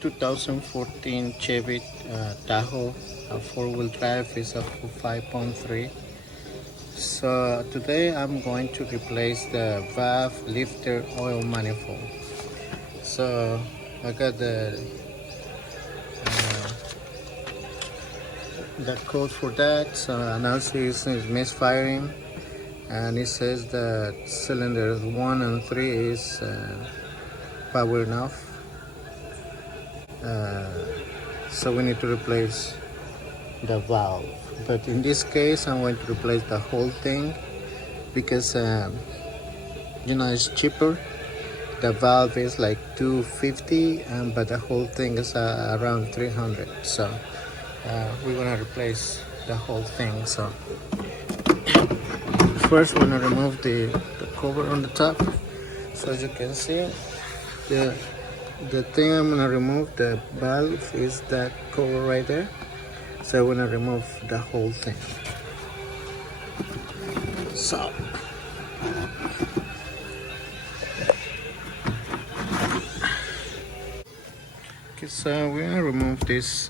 2014 Chevy Tahoe, four-wheel drive is a 5.3. So today I'm going to replace the valve lifter oil manifold. So I got the code for that. So analysis is misfiring, and it says that cylinders 1 and 3 is power enough. So we need to replace the valve, but in this case I'm going to replace the whole thing because it's cheaper. The valve is like 250, but the whole thing is around 300. So we're gonna replace the whole thing. So first we're gonna remove the cover on the top. So as you can see, the thing I'm gonna remove, the valve, is that cover right there. So I'm gonna remove the whole thing. So okay, so we're gonna remove this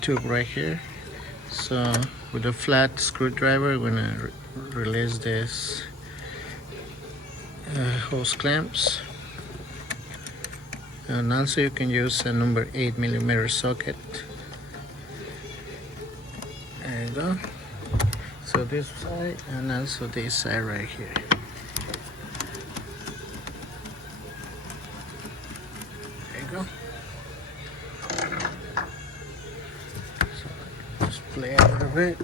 tube right here. So with a flat screwdriver, we're gonna release this hose clamps, and also you can use a number 8mm socket. There you go. So this side and also this side right here. There you go. So just play a little bit.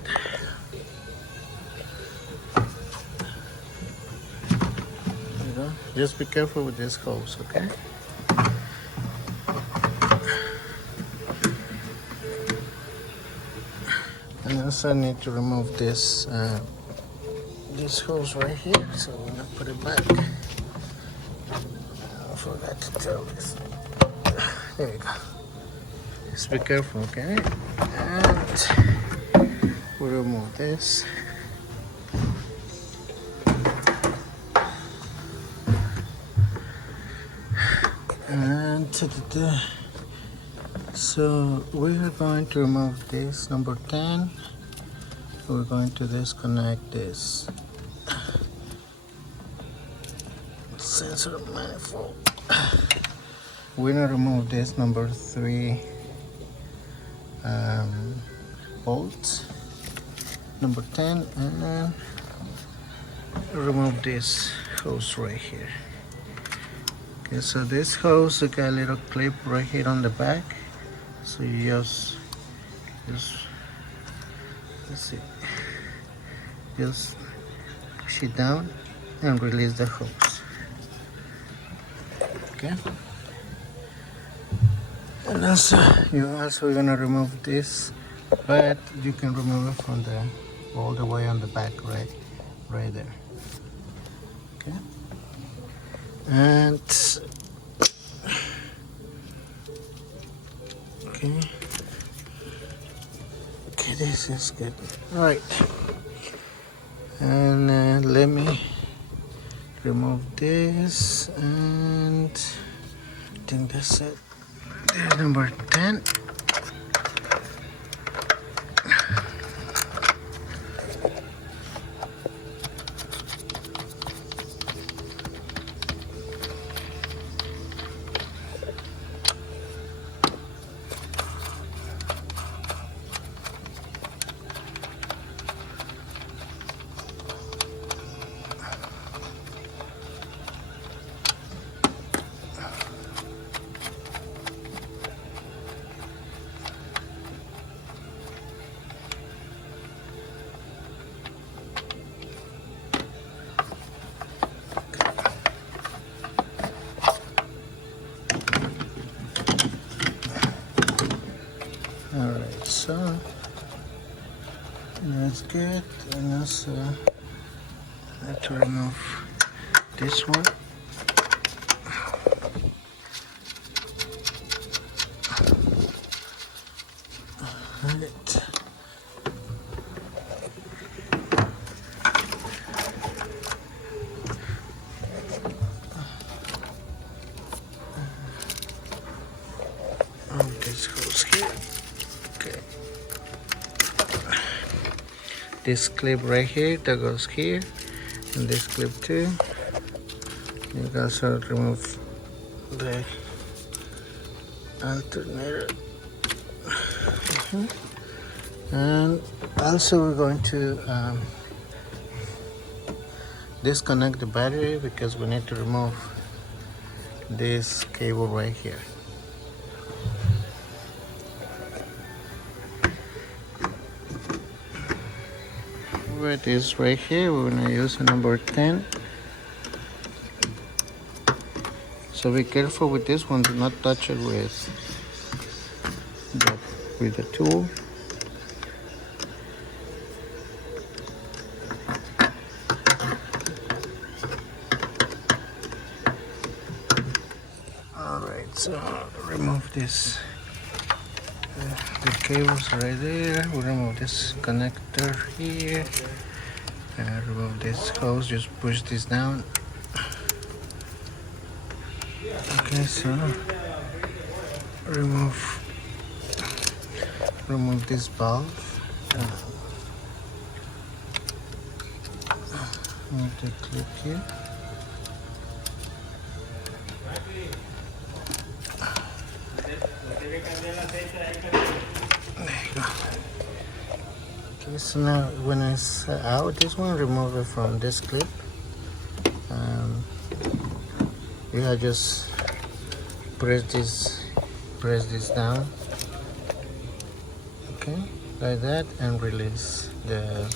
There you go. Just be careful with this hose, okay? And also I need to remove this hose right here, so I'm gonna put it back. I forgot to tell this. There you go. Just be careful, okay? And we remove this. And so we are going to remove this number 10. We're going to disconnect this sensor manifold. We're gonna remove this number 3 bolts, number 10, and then remove this hose right here. Okay, so this hose, you got a little clip right here on the back. So you just let's see, just push it down and release the hose. Okay. And also you're gonna remove this, but you can remove it from all the way on the back, right there. Okay. And okay, this is good. All right, and let me remove this, and I think that's it. There's number 10. Alright, so that's good. And also I have to remove this one. Alright. this hose here. Okay. This clip right here that goes here, and this clip too. You can also remove the alternator. And also we're going to disconnect the battery because we need to remove this cable right here. With this right here, we're gonna use a number 10. So be careful with this one, do not touch it with the tool. Alright, so remove this, the cables right there. We'll remove this connector here, and remove this hose, just push this down. Okay, so remove this valve. Remove the clip here. There you go. Okay, so now when it's out, this one, remove it from this clip. You just press this down, okay, like that, and release the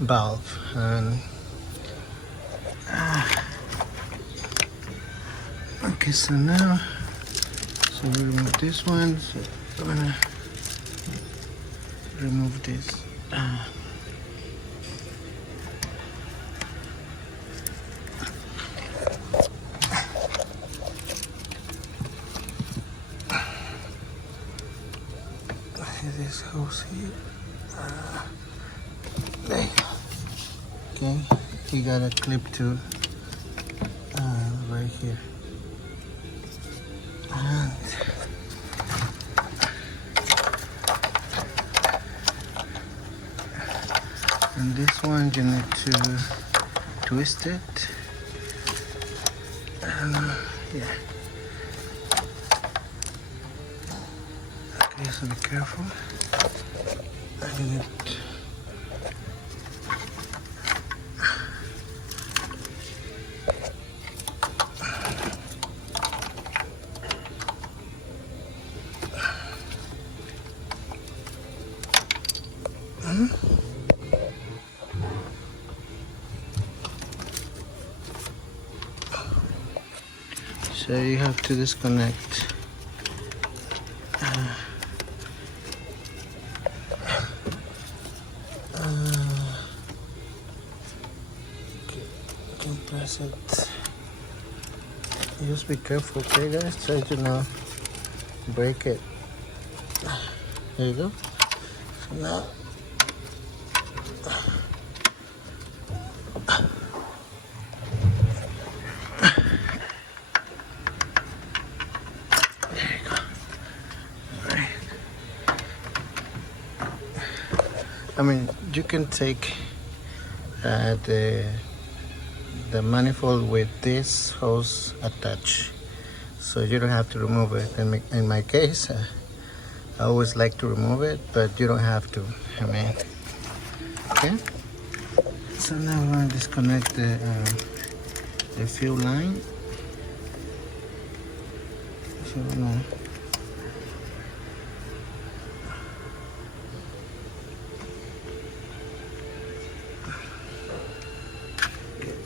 valve. And okay, so now, so we remove this one. So I'm gonna remove this. This hose here. There you go. Okay, you got a clip to right here. And this one you need to twist it. Yeah. Okay, so be careful. I need so you have to disconnect you can press it. Just be careful, okay guys, try to not break it. There you go. So now I mean, you can take the manifold with this hose attached, so you don't have to remove it. In my case, I always like to remove it, but you don't have to. I mean, okay. So now we're going to disconnect the fuel line. So now.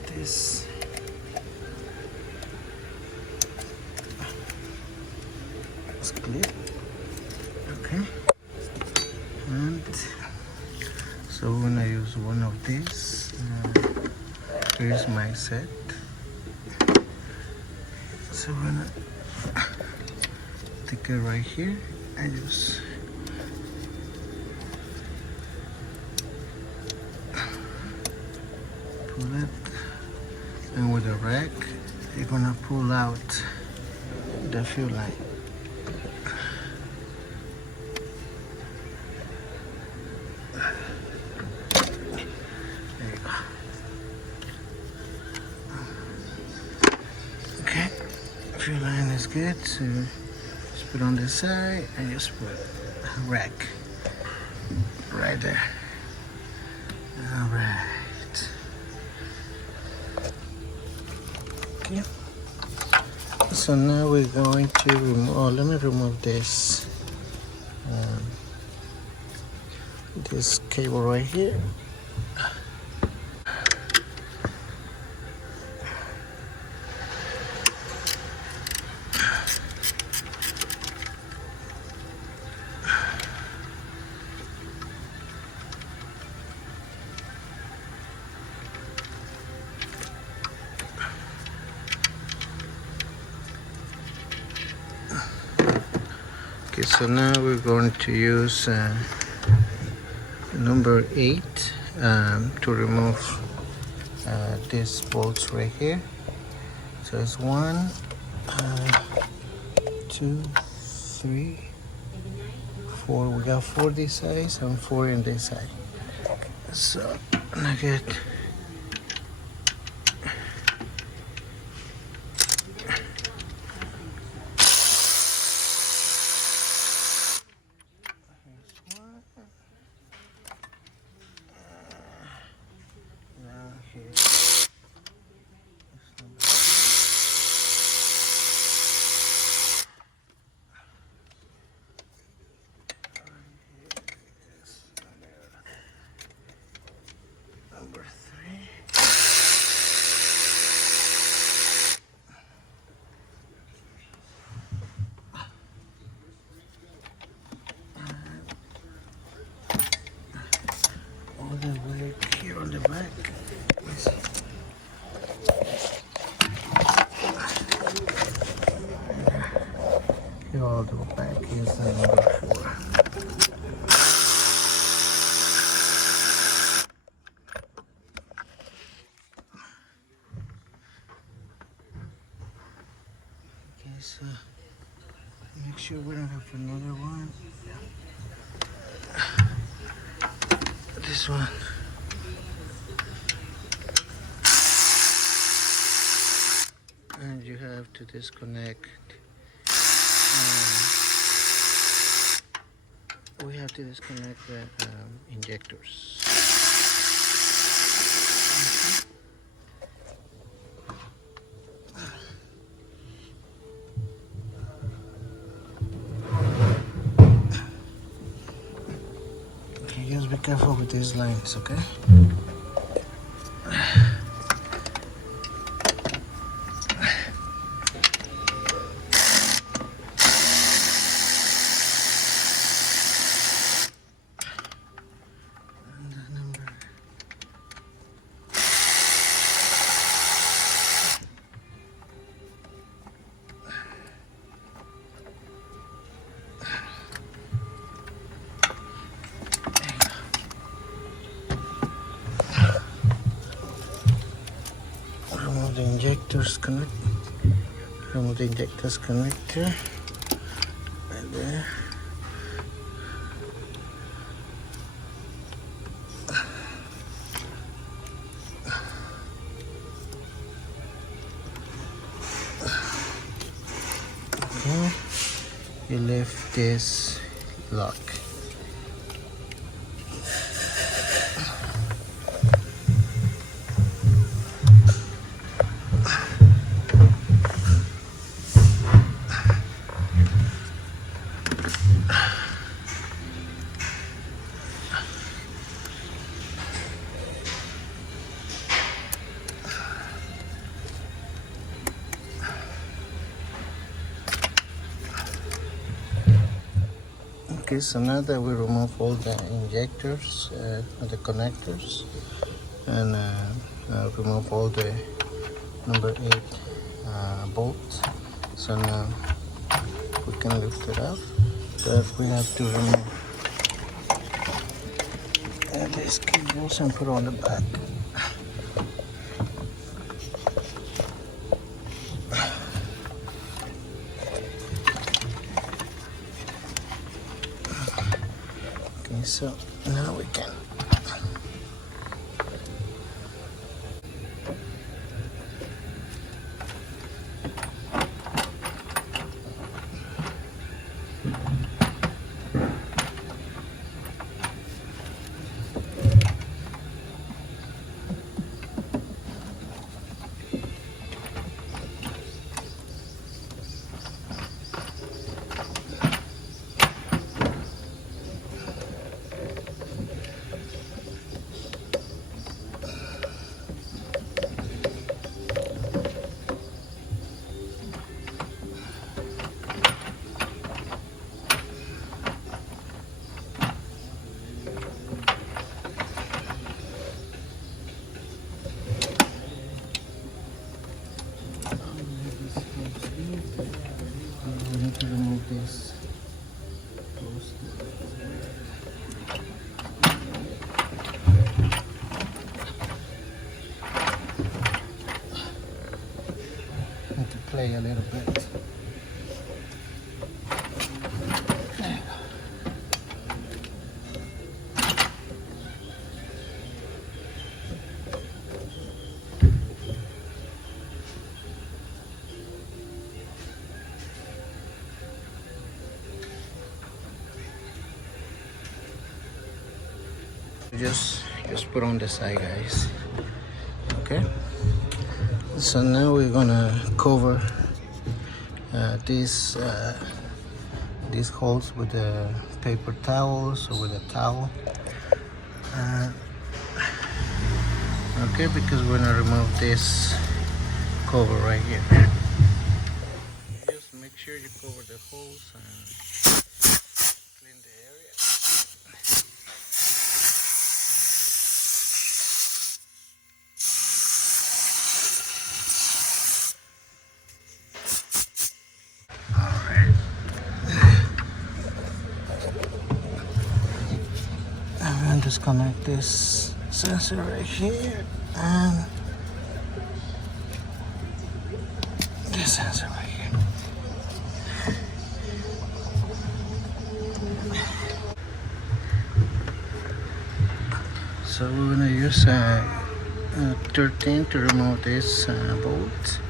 This clip, okay, and so we're gonna use one of these. Here's my set. So we're gonna take it right here and just pull it. And with the rack, you're gonna pull out the fuel line. Tree line is good, so just put on the side and just put a rack right there. Alright. Okay. So now we're going to remove, oh, let me remove this this cable right here. Okay, so now we're going to use number 8 to remove these bolts right here. So it's 1, 2, 3, 4. We got 4 this side and 4 in this side. So I get number 3. All the way here on the back. Let's see. Here all the back is number 4. Okay, so make sure we don't have another one. This one. And you have to disconnect. We have to disconnect the injectors. Okay, just be careful with these lines, okay? The injectors connect. Remove the injectors connector right there. Okay, you lift this lock. Okay, so now that we remove all the injectors, the connectors, and remove all the number 8 bolts, so now we can lift it up, but we have to remove these cables and put on the back. Okay, so now we can remove this post. Need to play a little bit. Just put on the side, guys. Okay, so now we're gonna cover these holes with the paper towels or with a towel. Okay, because we're gonna remove this cover right here. Just make sure you cover the holes and clean the area. And disconnect this sensor right here and this sensor right here. So we're gonna use 13 to remove this bolt.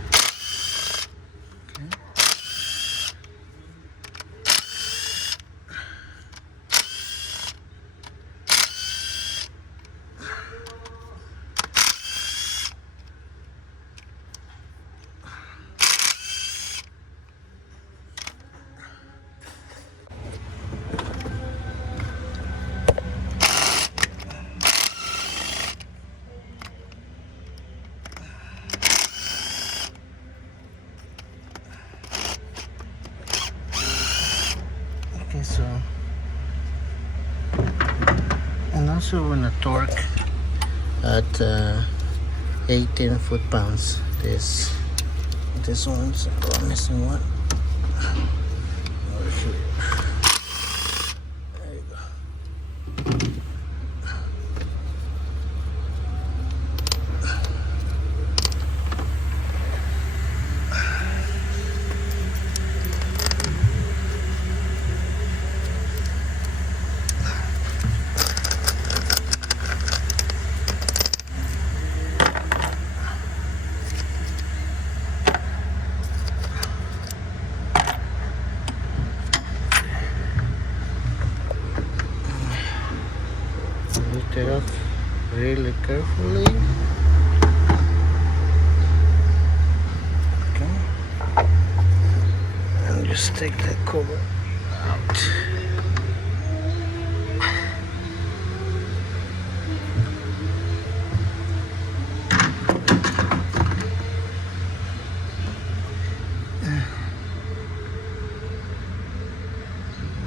Okay, so and also we're gonna torque at 18 foot-pounds. This one's missing one over here. There you go. Lift it up really carefully. Okay. And just take that cover out.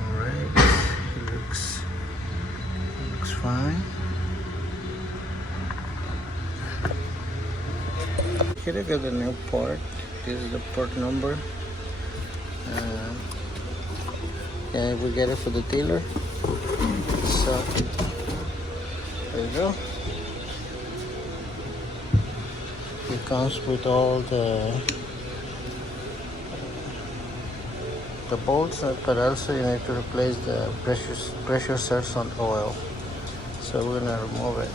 Alright, it looks fine. Here I got the new part. This is the part number. Yeah, we get it for the dealer. So there you go. It comes with all the bolts, but also you need to replace the pressure cells on oil. So we're gonna remove it.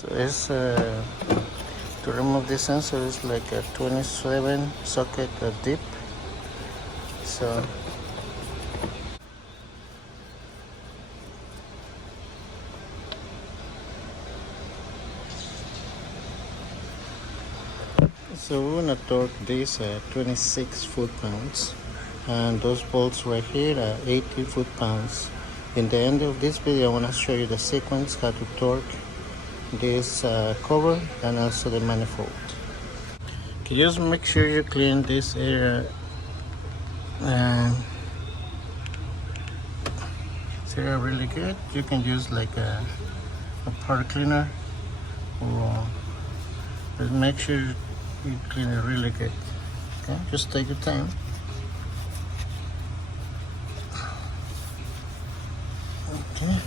So it's to remove this sensor is like a 27 socket dip. So we're gonna torque this at 26 foot-pounds, and those bolts right here are 80 foot-pounds. In the end of this video, I want to show you the sequence how to torque this cover and also the manifold. Okay, just make sure you clean this area. This area really good. You can use like a part cleaner wrong. But make sure you clean it really good. Okay, just take your time. Okay.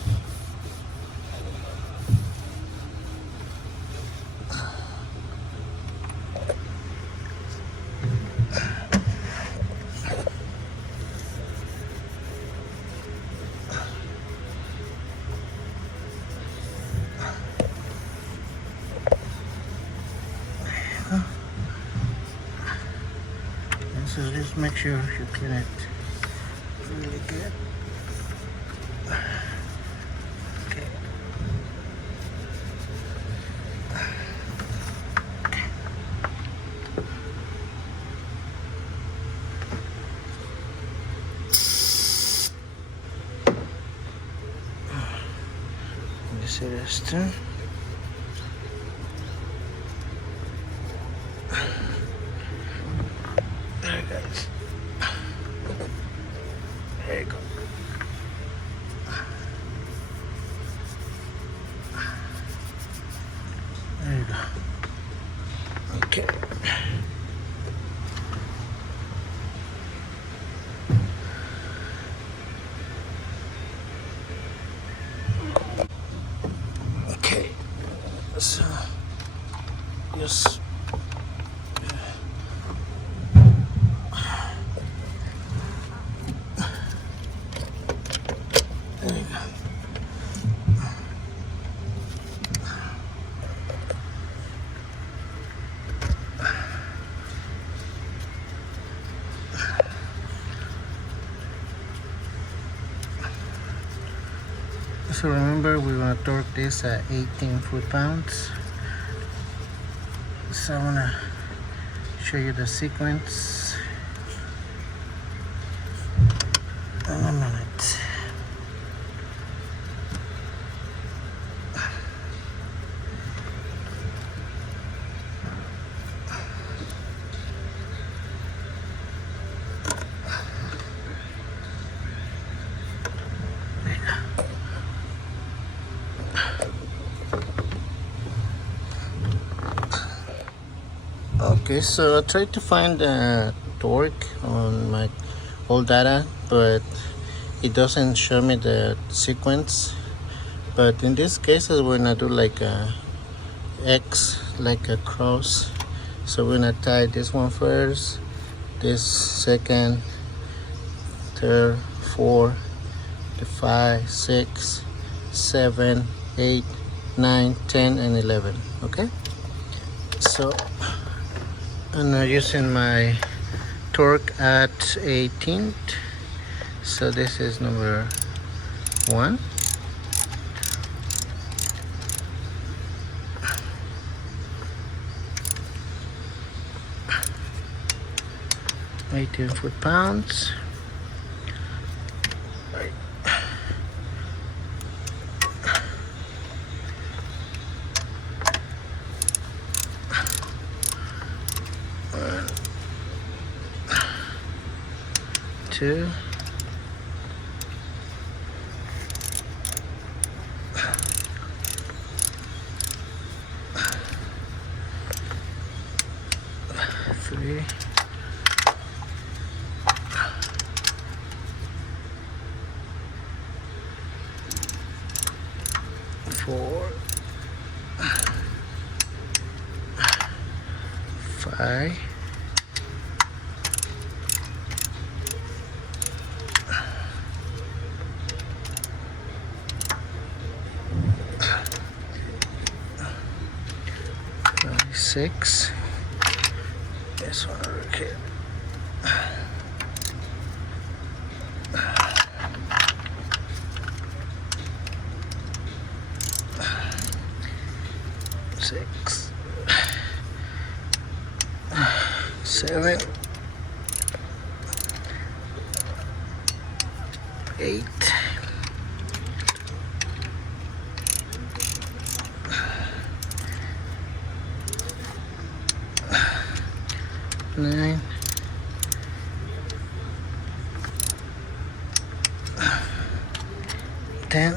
So just make sure you clean it really good. Okay. This is too. There, guys. There you go. There you go. Okay. Okay. So just there you go. So remember, we want to torque this at 18 foot-pounds. So I'm gonna show you the sequence in a minute. Okay, so I tried to find torque on my old data, but it doesn't show me the sequence. But in this case, we're gonna do like a X, like a cross. So we're gonna tie this one first, this second, third, fourth, the 5, 6, 7, 8, 9, 10, and 11. Okay, so I'm now using my torque at 18. So this is number 1. $18 foot-pounds. Two, three, 4, 5, 6. This one over here. 6, 7, 8, 9, 10,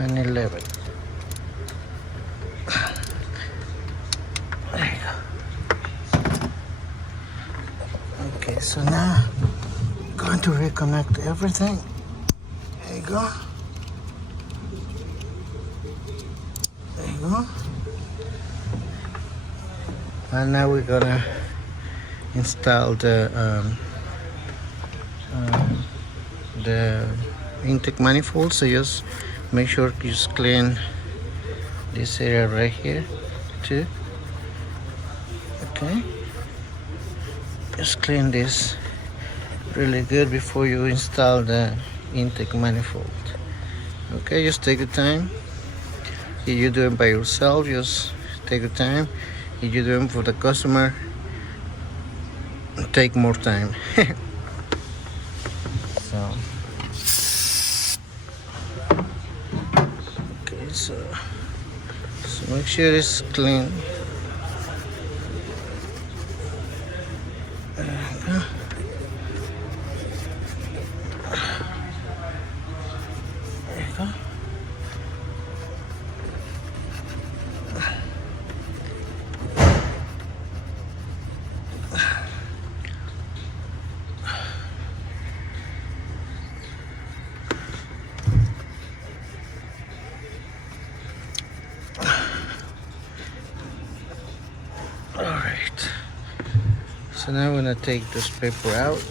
and 11. There you go. Okay, so now I'm going to reconnect everything. There you go. There you go. And now we're gonna install the intake manifold. So just make sure you just clean this area right here too. Okay, just clean this really good before you install the intake manifold. Okay, just take the time. If you do it by yourself, just take the time. If you do it for the customer, take more time. So okay, so make sure it's clean. There you go. There you go. Alright, so now I'm gonna take this paper out.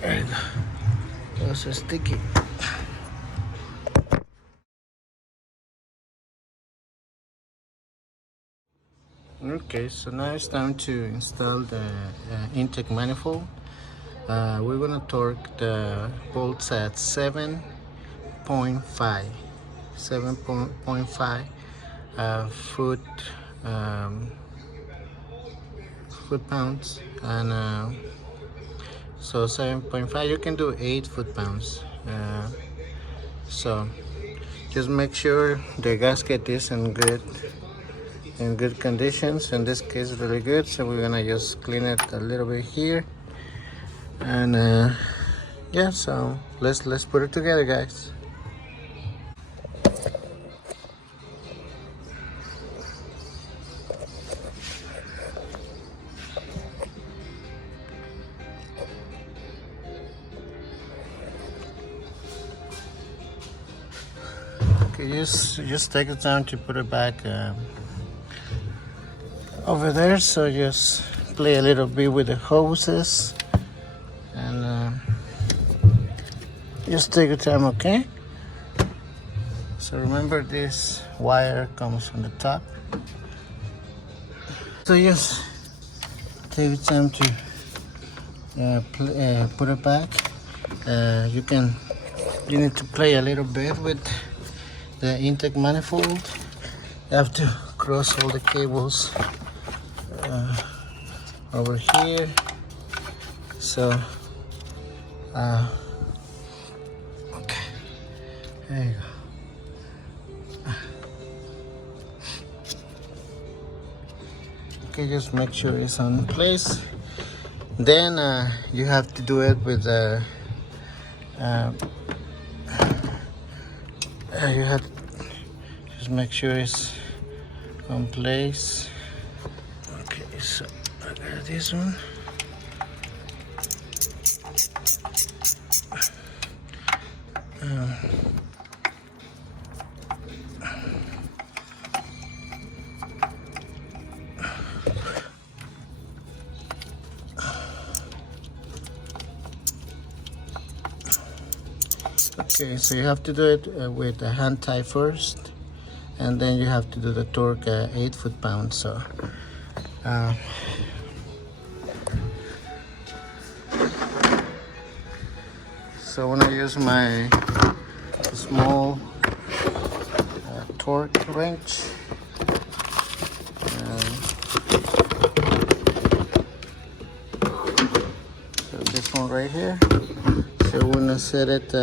There you go. It was so sticky. Okay, so now it's time to install the intake manifold. We're gonna torque the bolts at 7.5 foot foot-pounds, and so 7.5. You can do 8 foot-pounds. So just make sure the gasket is in good conditions. In this case, really good. So we're gonna just clean it a little bit here, and yeah. So let's put it together, guys. Okay, just take the time to put it back over there. So just play a little bit with the hoses, and just take your time, okay? So remember, this wire comes from the top. So just take your time to put it back. You need to play a little bit with the intake manifold. You have to cross all the cables over here. So okay, there you go. Okay, just make sure it's on place. Then you have to do it with you have to just make sure it's on place. Okay, so I got this one. Okay, so you have to do it with a hand tie first, and then you have to do the torque 8 foot-pounds. So so when I use my small torque wrench, so this one right here, so we're gonna set it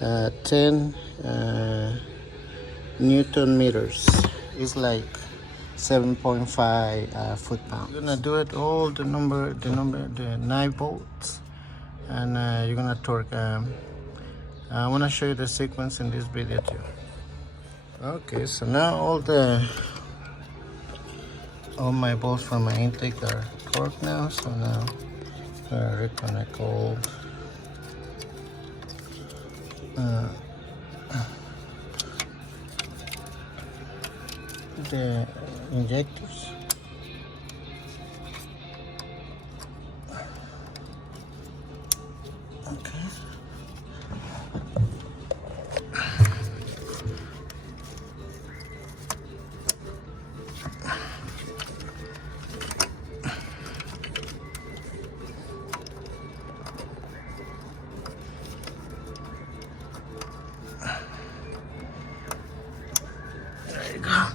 10 Newton meters. It's like 7.5 foot-pounds. You're gonna do it all the 9 bolts, and you're gonna torque. I want to show you the sequence in this video too. Okay, so now all my bolts from my intake are torqued now. So now I'm gonna reconnect all the injectors. Okay. There you go.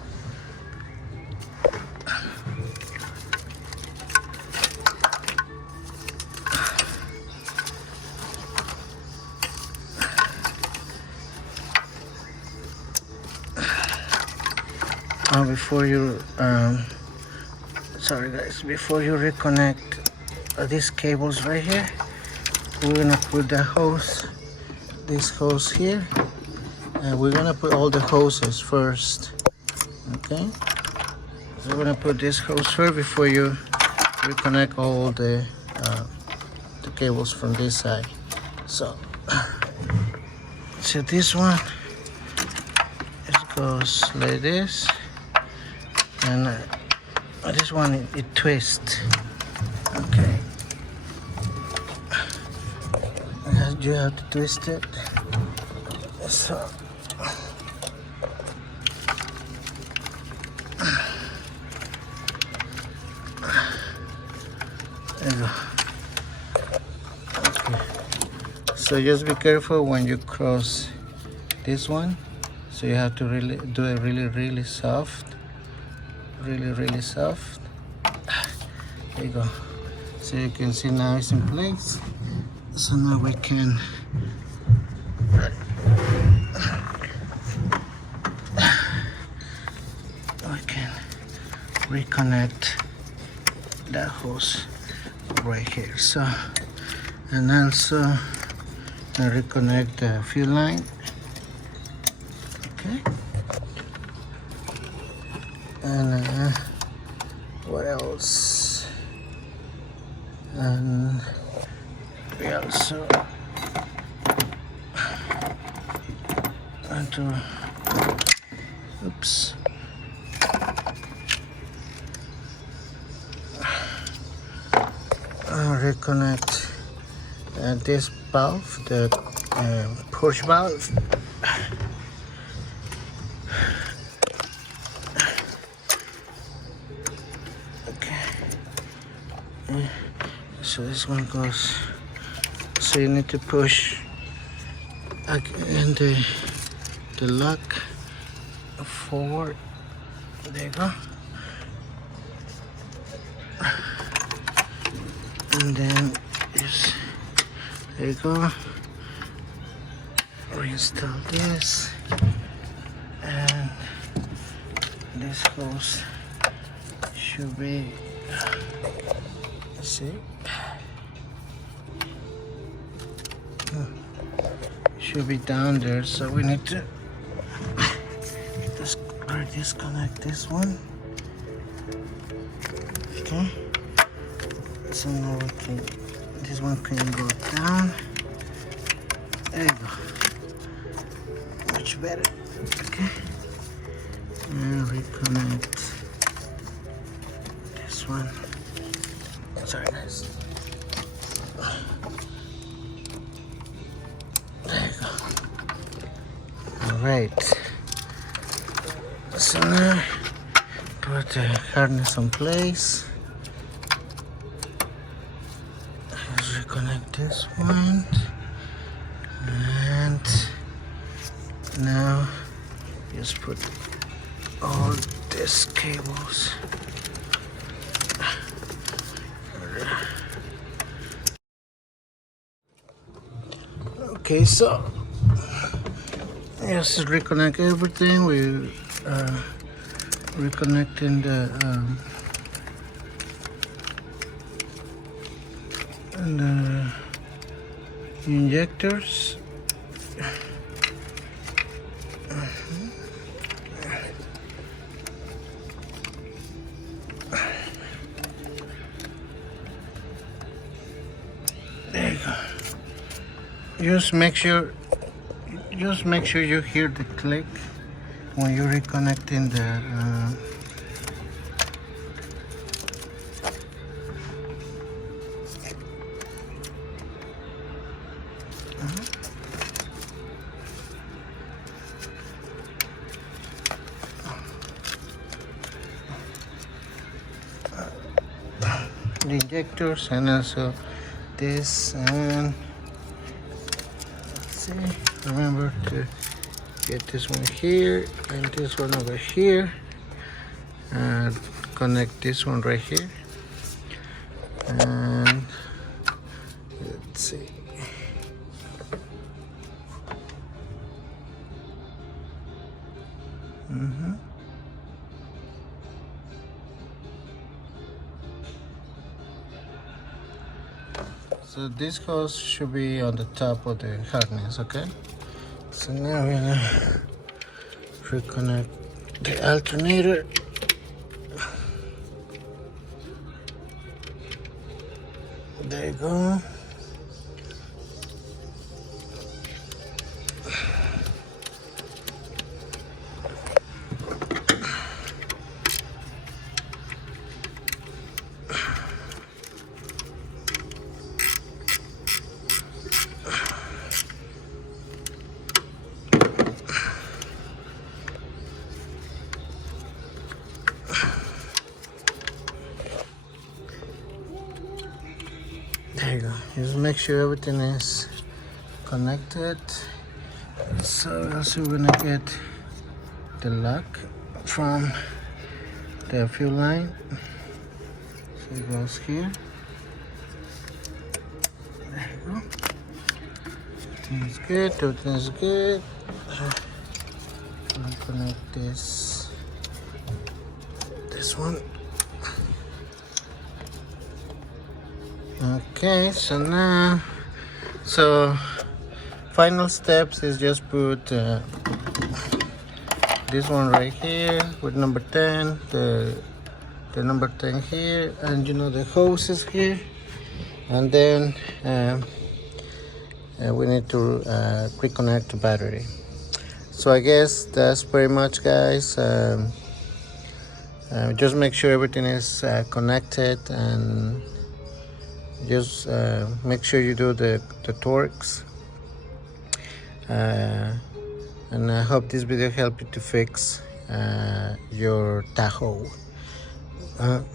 Before you sorry guys, before you reconnect these cables right here, we're gonna put the hose, this hose here, and we're gonna put all the hoses first. Okay, so we're gonna put this hose first before you reconnect all the cables from this side. So this one, it goes like this, and this one it twists. Okay, you have to twist it. So there you go. Okay. So just be careful when you cross this one. So you have to really do it really soft. Really soft. There you go. So you can see now it's in place. So now we can reconnect that hose right here. So, and also reconnect the fuel line. Okay. And what else? And we also want to, oops, reconnect this valve, the push valve. So this one goes, so you need to push again the lock forward. There you go. And then just, there you go. Reinstall this, and this hose should be, let's see, should be down there. So we need to disconnect this one. Okay, so now we can, this one can go down. There you go, much better. Okay, and reconnect this one. Sorry guys. There you go. Alright. So now put the harness in place. Let's reconnect this one. And now just put all these cables. Okay, so Just reconnect everything. We reconnecting the injectors. There you go. Just make sure you hear the click when you're reconnecting the injectors, and also this, and let's see, remember to get this one here and this one over here, and connect this one right here, and let's see, so this hose should be on the top of the harness. Okay, so now we're gonna reconnect the alternator. There you go. There you go. Just make sure everything is connected. So also we're gonna get the lock from the fuel line. So it goes here. There you go. Everything is good. Everything is good. I'll connect this one. Okay, so final steps is just put this one right here with number 10, the number 10 here, and the hoses here, and then we need to reconnect the battery. So I guess that's pretty much, guys. Just make sure everything is connected, and just make sure you do the torques, and I hope this video helped you to fix your Tahoe.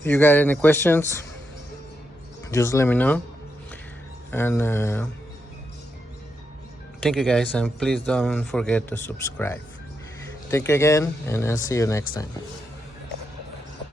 You got any questions, just let me know, and thank you, guys, and please don't forget to subscribe. Thank you again, and I'll see you next time.